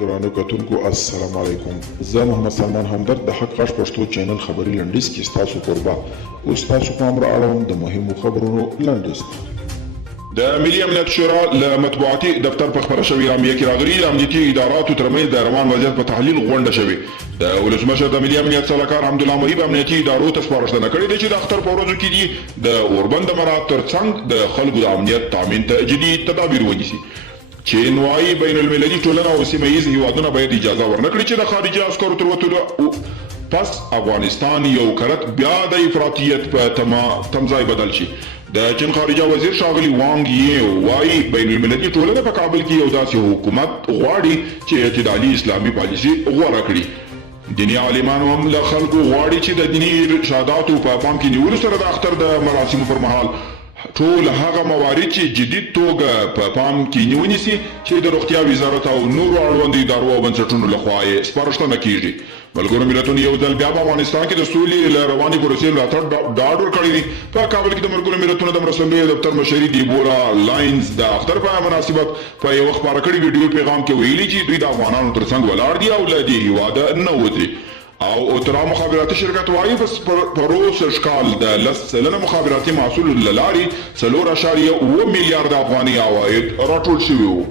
درانو کتونکو السلام علیکم. زه محمد سلمان همدرد د حق غږ پښتو چینل خبري لنډیز کې ستاسو قربا اوس تاسو پام را اړوم د مهمو خبرونو لنډیز. د ملي امنیت شورا له مطبوعاتي دفتر په خبره شوې رامیه کې راغلي د امنیتي اداراتو ترمنځ د روان وضعیت په تحلیل غونډه شوې. د ولسمشر د ملي امنیت سلاکار حمدالله محب امنیتي ادارو ته سپارښتنه کړې ده چې د اختر په ورځو کې دي د اوربند مراد ترڅنګ د خلکو د امنیت تامین ته جدي تدابیر ونیسي. چین وايي بین المللي ټولنه او سیمه ییز هیوادونه باید اجازه ورنکړي چې د خارجي عسکرو تر وتلو پس افغانستان یو کرت بیا د افراطیت په تمځای بدل شي. د چین خارجه وزیر ښاغلي وانګ یی وايي بین المللي ټولنه په کابل کې یو داسې حکومت غواړي چې اعتدالي اسلامي پالیسي غوره کړي. دیني عالمان هم له خلکو غواړي چې د دیني ارشاداتو په پام کې نیولو سره د اختر د مراسمو پر مهال ټول هغه موارد چې جدي توګه په پام کې نیونی سي چې د روغتیا وزارت او نورو اړوندو ادارو او بنسټونو لخوا یې سپارښتنه کیږي. ملګرو ملتونو یو ځل بیا په افغانستان کې د سولې له روانې پروسې ملاتړ ډاډ ورکړی دی. په کابل کې د ملګرو ملتونو د مرستندوی دفتر مشري دیبورا لاینز د اختر په مناسبت په یو خبره کړي ویډیو پیغام کې ویلي چې دوی د افغانانو ترڅنګ ولاړ دي او له دې هیواده نه وځي. او اوترا مخابراتي شرکت وايي په روسش کال د 10 سلنه مخابراتي محصول لاري 4.9 میلیارډ افغاني عواید راټول شوي وو.